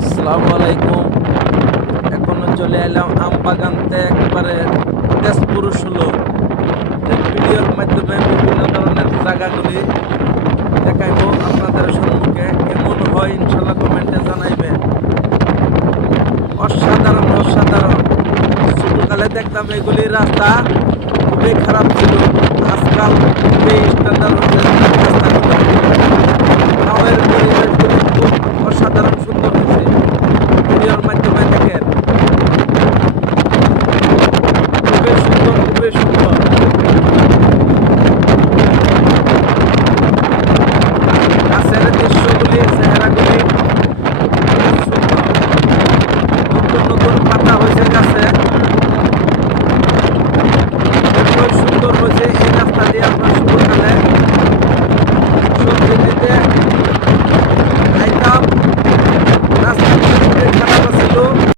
আসসালামু আলাইকুম। এখনো চলে এলাম আম বাগানতে, একবারে তেজপুর হলো যে ভিডিওর মাধ্যমে বিভিন্ন ধরনের জায়গাগুলি দেখাইবো আপনাদের সম্মুখে। কেমন হয় ইনশাল্লাহ কমেন্টে জানাইবেন। অসাধারণ অসাধারণ। ছোটকালে দেখতাম এগুলি রাস্তা খুবই খারাপ ছিল, আজকাল খুবই স্ট্যান্ডার্ড হচ্ছে রাস্তাগুলো।